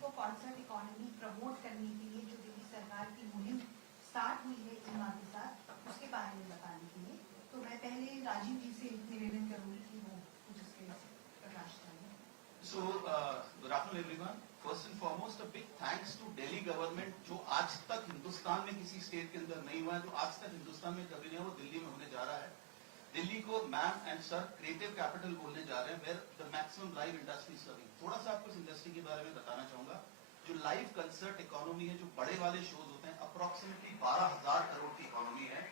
को concert economy promote करने के लिए जो दिल्ली सरकार की मुहिम स्टार्ट हुई है ईमा के साथ, उसके बारे में बताने के लिए तो मैं पहले राजीव जी से निवेदन करूंगी कि वो कुछ इसके प्रकाश डालें। So, good afternoon everyone. First and foremost, a big thanks to Delhi government जो आज तक हिंदुस्तान में किसी स्टेट के अंदर नहीं हुआ है, जो आज तक हिंदुस्तान में कभी नहीं हुआ, वो दिल्ली में होने जा रहा है। दिल्ली को ma'am and sir creative capital बोलने जा रहे हैं, where the maximum live industry serving. थोड़ा सा आपको इस इंडस्ट्री के बारे में बताना चाहूंगा। जो लाइव कंसर्ट इकोनॉमी है, जो बड़े वाले शोज होते हैं, अप्रोक्सीमेटली 12,000 करोड़ की इकोनॉमी है।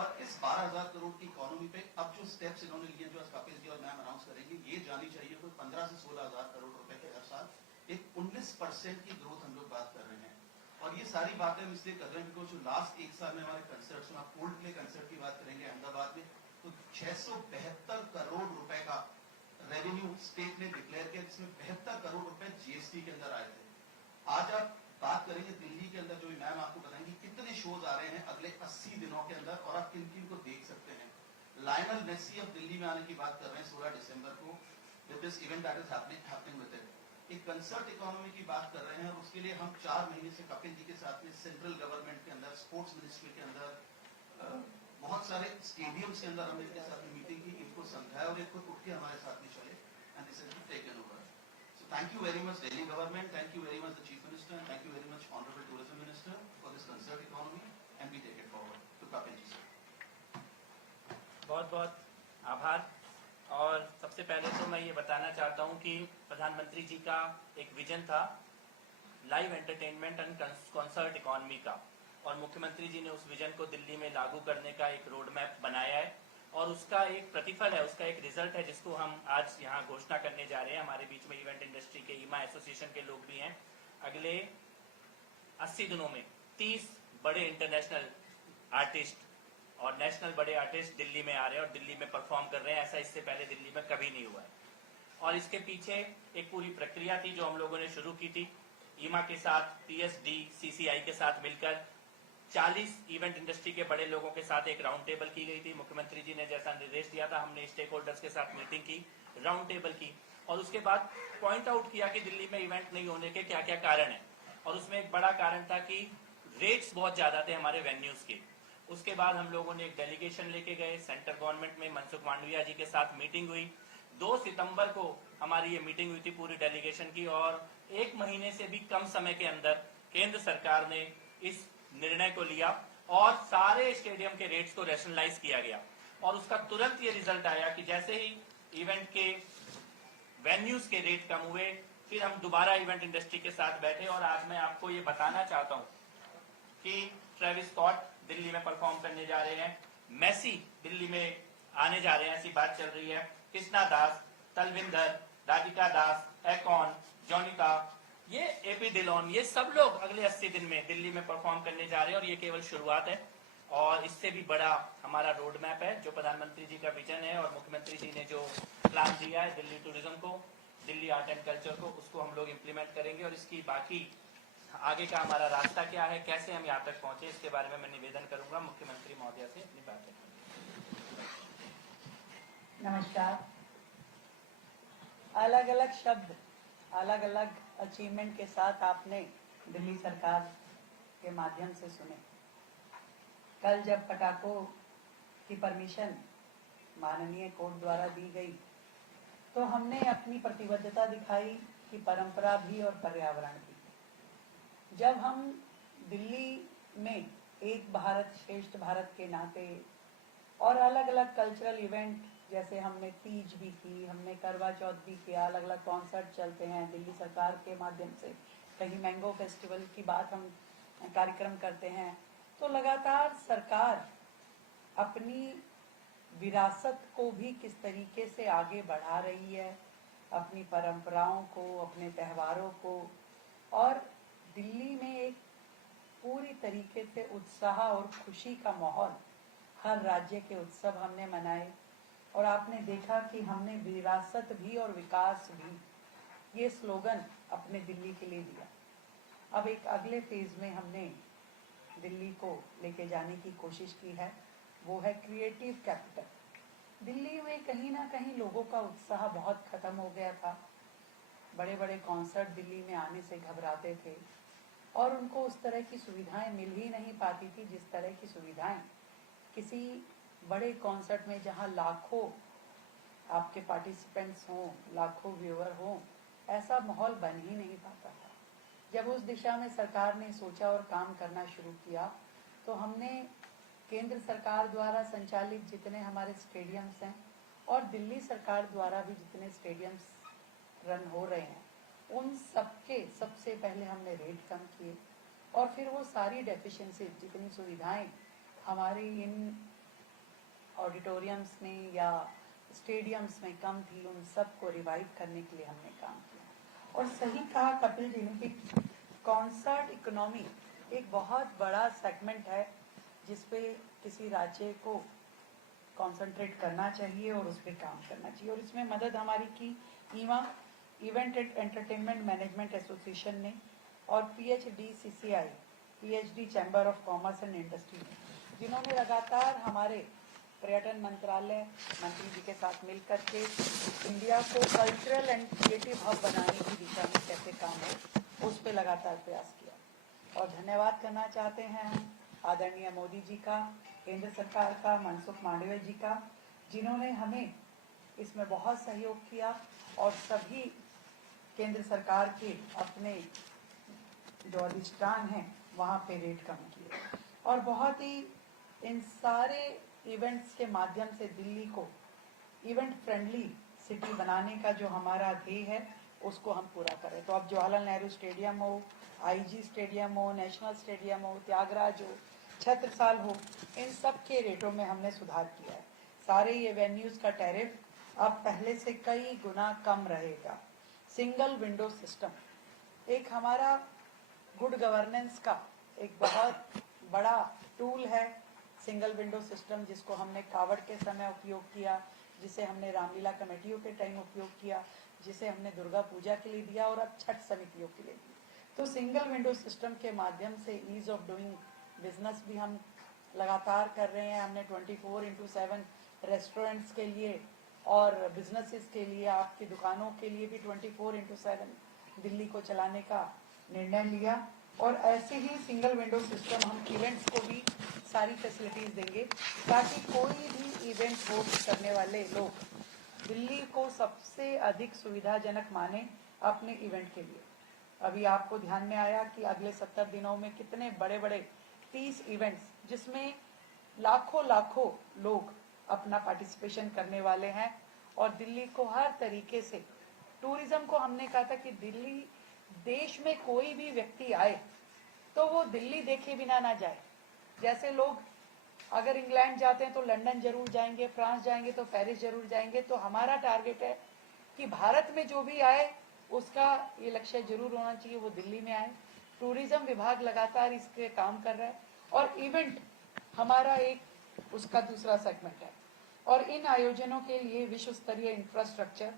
और इस 12,000 करोड़ की इकोनॉमी पे अब जो स्टेप्स इन्होंने लिए, जो कपिल जी और मैम अनाउंस करेंगे, ये जानी चाहिए कोई 15 से 16,000 करोड़ रुपए के हर साल एक 19% की ग्रोथ हम लोग बात कर रहे हैं। और ये सारी बातें हम इसलिए कर रहे हैं बिकॉज जो लास्ट एक साल में हमारे कंसर्ट्स में, आप कोल्ड प्ले कंसर्ट की बात करेंगे अहमदाबाद में, तो 672 करोड़ रुपए का रेवेन्यू स्टेट ने डिक्लेयर किया, जिसमें 72 करोड़ रुपए जीएसटी के अंदर आए थे। आज आप बात करेंगे दिल्ली के अंदर, जो मैम आपको बताएंगे कितने शोज आ रहे हैं अगले 80 दिनों के अंदर, और आप किन किन को देख सकते हैं। लायनल मेसी अब दिल्ली में आने की बात कर रहे हैं 16 दिसंबर को, with this event that is happening with it. एक कंसर्ट इकोनॉमी की बात कर रहे हैं, और उसके लिए हम 4 महीने से कपिल जी के साथ में सेंट्रल गवर्नमेंट के अंदर, स्पोर्ट्स मिनिस्ट्री के अंदर, बहुत सारे स्टेडियम्स के अंदर हमने इनके साथ मीटिंग की, इनको समझाया और ये खुद उठ के हमारे साथ में चले, and this has been taken over. Thank you very much Delhi government, thank you very much the Chief Minister, and thank you very much Honorable Tourism Minister for this concert economy, and we take it forward to Kapil ji sir. बहुत बहुत आभार। और सबसे पहले तो मैं ये बताना चाहता हूँ कि प्रधानमंत्री जी का एक विजन था live entertainment and concert economy का, और मुख्यमंत्री जी ने उस विजन को दिल्ली में लागू करने का एक रोड मैप बनाया है, और उसका एक प्रतिफल है, उसका एक रिजल्ट है, जिसको हम आज यहाँ घोषणा करने जा रहे हैं। हमारे बीच में इवेंट इंडस्ट्री के ईमा एसोसिएशन के लोग भी हैं। अगले 80 दिनों में 30 बड़े इंटरनेशनल आर्टिस्ट और नेशनल बड़े आर्टिस्ट दिल्ली में आ रहे हैं और दिल्ली में परफॉर्म कर रहे हैं। ऐसा इससे पहले दिल्ली में कभी नहीं हुआ है। और इसके पीछे एक पूरी प्रक्रिया थी जो हम लोगों ने शुरू की थी ईमा के साथ, TSD, CCI के साथ मिलकर 40 इवेंट इंडस्ट्री के बड़े लोगों के साथ एक राउंड टेबल की गई थी। मुख्यमंत्री जी ने जैसा निर्देश दिया था, हमने स्टेक होल्डर्स के साथ मीटिंग की, राउंड टेबल की, और उसके बाद पॉइंट आउट किया कि दिल्ली में इवेंट नहीं होने के क्या क्या कारण है। और उसमें एक बड़ा कारण था कि रेट्स बहुत ज्यादा थे हमारे वेन्यूज के। उसके बाद हम लोगों ने एक डेलीगेशन लेके गए सेंट्रल गवर्नमेंट में, मनसुख मांडविया जी के साथ मीटिंग हुई। 2 सितंबर को हमारी ये मीटिंग हुई थी पूरी डेलीगेशन की, और 1 महीने से भी कम समय के अंदर केंद्र सरकार ने इस निर्णय को लिया और सारे स्टेडियम के रेट्स को रैशनलाइज किया गया। और उसका तुरंत ये रिजल्ट आया कि जैसे ही इवेंट के वेन्यूज के रेट कम हुए, फिर हम दोबारा इवेंट इंडस्ट्री के साथ बैठे। और आज मैं आपको ये बताना चाहता हूँ कि ट्रेविस स्कॉट दिल्ली में परफॉर्म करने जा रहे हैं, मेसी दिल्ली में आने जा रहे हैं, ऐसी बात चल रही है, कृष्णा दास, तलविंदर, राधिका दास, एकॉन, जॉनिका, ये AP डिलॉन, ये सब लोग अगले 80 दिन में दिल्ली में परफॉर्म करने जा रहे हैं। और ये केवल शुरुआत है, और इससे भी बड़ा हमारा रोड मैप है जो प्रधानमंत्री जी का विजन है, और मुख्यमंत्री जी ने जो प्लान दिया है दिल्ली टूरिज्म को, दिल्ली आर्ट एंड कल्चर को, उसको हम लोग इम्प्लीमेंट करेंगे। और इसकी बाकी आगे का हमारा रास्ता क्या है, कैसे हम यहाँ तक पहुंचे, इसके बारे में मैं निवेदन करूंगा मुख्यमंत्री महोदय से अपनी बात रखेंगे। नमस्कार। अलग अलग शब्द, अलग अलग अचीवमेंट के साथ आपने दिल्ली सरकार के माध्यम से सुने। कल जब पटाखों की परमिशन माननीय कोर्ट द्वारा दी गई, तो हमने अपनी प्रतिबद्धता दिखाई कि परंपरा भी और पर्यावरण भी। जब हम दिल्ली में एक भारत श्रेष्ठ भारत के नाते और अलग अलग कल्चरल इवेंट, जैसे हमने तीज भी की, हमने करवा चौथ भी किया, अलग अलग कॉन्सर्ट चलते हैं दिल्ली सरकार के माध्यम से, कहीं मैंगो फेस्टिवल की बात हम कार्यक्रम करते हैं, तो लगातार सरकार अपनी विरासत को भी किस तरीके से आगे बढ़ा रही है, अपनी परंपराओं को, अपने त्योहारों को। और दिल्ली में एक पूरी तरीके से उत्साह और खुशी का माहौल, हर राज्य के उत्सव हमने मनाए, और आपने देखा कि हमने विरासत भी और विकास भी, ये स्लोगन अपने दिल्ली के लिए दिया। अब एक अगले फेज में हमने दिल्ली को लेके जाने की कोशिश की है, वो है क्रिएटिव कैपिटल। दिल्ली में कहीं ना कहीं लोगों का उत्साह बहुत खत्म हो गया था। बड़े बड़े कॉन्सर्ट दिल्ली में आने से घबराते थे और उनको उस तरह की सुविधाएं मिल ही नहीं पाती थी जिस तरह की सुविधाएं किसी बड़े कॉन्सर्ट में, जहां लाखों आपके पार्टिसिपेंट्स हों, लाखों व्यूअर हों, ऐसा माहौल बन ही नहीं पाता था। जब उस दिशा में सरकार ने सोचा और काम करना शुरू किया तो हमने केंद्र सरकार द्वारा संचालित जितने हमारे स्टेडियम्स हैं और दिल्ली सरकार द्वारा भी जितने स्टेडियम्स रन हो रहे हैं, उन सबके सबसे पहले हमने रेट कम किए और फिर वो सारी डेफिशिएंसी, जितनी सुविधाएं हमारी इन ऑडिटोरियम्स में या स्टेडियम्स में कम थी, उन सबको रिवाइव करने के लिए हमने काम किया। और सही कहा कपिल जी ने कि कॉन्सर्ट इकोनॉमी एक बहुत बड़ा सेगमेंट है जिसपे किसी राज्य को कंसंट्रेट करना चाहिए और उस पर काम करना चाहिए। और इसमें मदद हमारी की Eva, event and entertainment management association ने, और PHDCCI, PhD chamber of commerce and industry ने, जिन्होंने लगातार हमारे पर्यटन मंत्रालय मंत्री जी के साथ मिलकर के इंडिया को कल्चरल एंड क्रिएटिव हब बनाने की दिशा में कैसे काम हो, उस पर लगातार प्रयास किया। और धन्यवाद करना चाहते हैं हम आदरणीय मोदी जी का, केंद्र सरकार का, मनसुख मांडविया जी का, जिन्होंने हमें इसमें बहुत सहयोग किया और सभी केंद्र सरकार के अपने जो अधिष्ठान हैं वहाँ पे रेट कम किए। और बहुत ही इन सारे इवेंट्स के माध्यम से दिल्ली को इवेंट फ्रेंडली सिटी बनाने का जो हमारा ध्येय है उसको हम पूरा करें। तो अब जवाहरलाल नेहरू स्टेडियम हो, IG स्टेडियम हो, नेशनल स्टेडियम हो, त्यागराज हो, छत्रसाल हो, इन सब के रेटों में हमने सुधार किया है। सारे ये वेन्यूज का टैरिफ अब पहले से कई गुना कम रहेगा। सिंगल विंडो सिस्टम एक हमारा गुड गवर्नेंस का एक बहुत बड़ा टूल है। सिंगल विंडो सिस्टम जिसको हमने कावड़ के समय उपयोग किया, जिसे हमने रामलीला कमेटियों के टाइम उपयोग किया, जिसे हमने दुर्गा पूजा के लिए दिया और अब छठ समितियों के लिए दिया। तो सिंगल विंडो सिस्टम के माध्यम से ईज ऑफ डूइंग बिजनेस भी हम लगातार कर रहे हैं। हमने 24/7 रेस्टोरेंट्स के लिए और बिजनेसेस के लिए, आपकी दुकानों के लिए भी 24/7 दिल्ली को चलाने का निर्णय लिया। और ऐसे ही सिंगल विंडो सिस्टम हम इवेंट्स को भी सारी फैसिलिटीज देंगे ताकि कोई भी इवेंट होस्ट करने वाले लोग दिल्ली को सबसे अधिक सुविधाजनक माने अपने इवेंट के लिए। अभी आपको ध्यान में आया कि अगले 70 दिनों में कितने बड़े बड़े 30 इवेंट्स जिसमें लाखों लाखों लोग अपना पार्टिसिपेशन करने वाले हैं। और दिल्ली को हर तरीके से, टूरिज्म को हमने कहा था कि दिल्ली देश में कोई भी व्यक्ति आए तो वो दिल्ली देखे बिना ना जाए। जैसे लोग अगर इंग्लैंड जाते हैं तो लंदन जरूर जाएंगे, फ्रांस जाएंगे तो पेरिस जरूर जाएंगे, तो हमारा टारगेट है कि भारत में जो भी आए उसका ये लक्ष्य जरूर होना चाहिए वो दिल्ली में आए। टूरिज्म विभाग लगातार इस पे काम कर रहा है और इवेंट हमारा एक उसका दूसरा सेगमेंट है। और इन आयोजनों के लिए विश्व स्तरीय इंफ्रास्ट्रक्चर,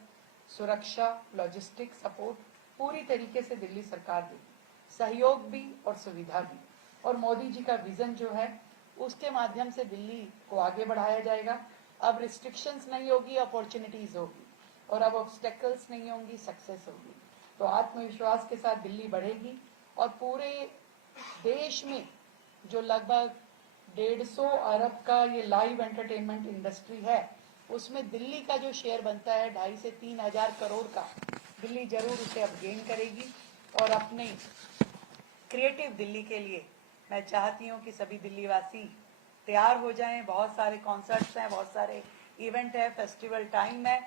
सुरक्षा, लॉजिस्टिक सपोर्ट पूरी तरीके से दिल्ली सरकार देगी, सहयोग भी और सुविधा भी। और मोदी जी का विजन जो है उसके माध्यम से दिल्ली को आगे बढ़ाया जाएगा। अब रिस्ट्रिक्शंस नहीं होगी, अपॉर्चुनिटीज होगी, और अब ऑब्स्टेकल्स नहीं होंगी, सक्सेस होगी। तो आत्मविश्वास के साथ दिल्ली बढ़ेगी और पूरे देश में जो लगभग 150 अरब का ये लाइव एंटरटेनमेंट इंडस्ट्री है उसमें दिल्ली का जो शेयर बनता है 2.5 से 3 हजार करोड़ का, दिल्ली जरूर उसे अब गेन करेगी। और अपने क्रिएटिव दिल्ली के लिए मैं चाहती हूँ कि सभी दिल्लीवासी तैयार हो जाएं। बहुत सारे कॉन्सर्ट्स हैं, बहुत सारे इवेंट है, फेस्टिवल टाइम है,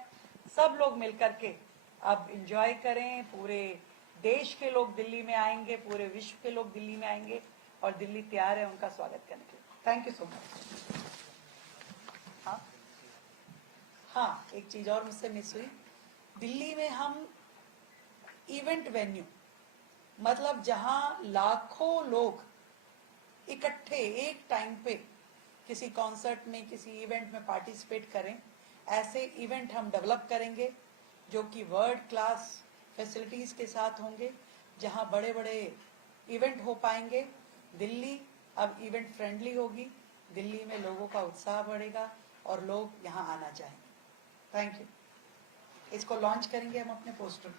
सब लोग मिलकर के अब एंजॉय करें। पूरे देश के लोग दिल्ली में आएंगे, पूरे विश्व के लोग दिल्ली में आएंगे और दिल्ली तैयार है उनका स्वागत करने के लिए। Thank you so much. हाँ, एक चीज और मुझसे मिस हुई। दिल्ली में हम इवेंट वेन्यू, मतलब जहां लाखों लोग इकट्ठे एक टाइम पे किसी कॉन्सर्ट में, किसी इवेंट में पार्टिसिपेट करें, ऐसे इवेंट हम डेवलप करेंगे जो कि वर्ल्ड क्लास फैसिलिटीज के साथ होंगे, जहां बड़े बड़े इवेंट हो पाएंगे। दिल्ली अब इवेंट फ्रेंडली होगी, दिल्ली में लोगों का उत्साह बढ़ेगा और लोग यहाँ आना चाहेंगे। Thank you. इसको लॉन्च करेंगे हम अपने पोस्टर।